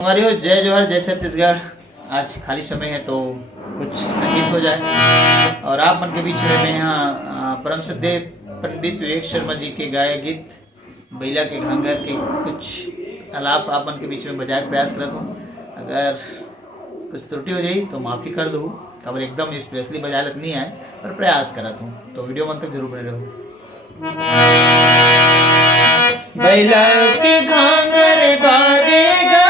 हमारे जय जोहर जय छत्तीसगढ़। आज खाली समय है तो कुछ संगीत हो जाए और आप मन के बीच में मैं यहाँ परम श्रद्धेय पंडित विवेक शर्मा जी के गाए गीत बैला के घांगर के कुछ आलाप आप मन के बीच में बजाए प्रयास करता हूँ। अगर कुछ त्रुटि हो जाए तो माफ़ी कर दूँ, खबर एकदम स्पेशली बजा लग नहीं आए पर प्रयास करता हूँ, तो वीडियो मन तक जरूर बने रहो। बैला के घांगर बाजेगा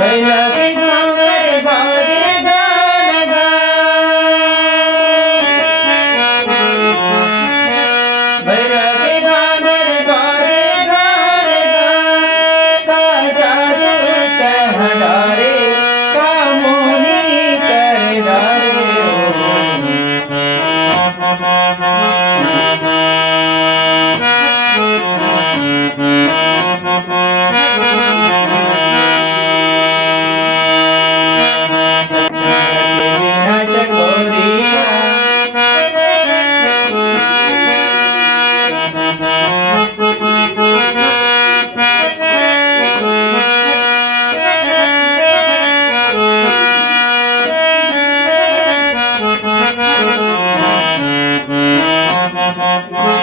बैला के घांगर बाजेगा नगा, बैला के घांगर बाजेगा नगा, का जादू कह डारे का मोनी कर डारे। Thank you.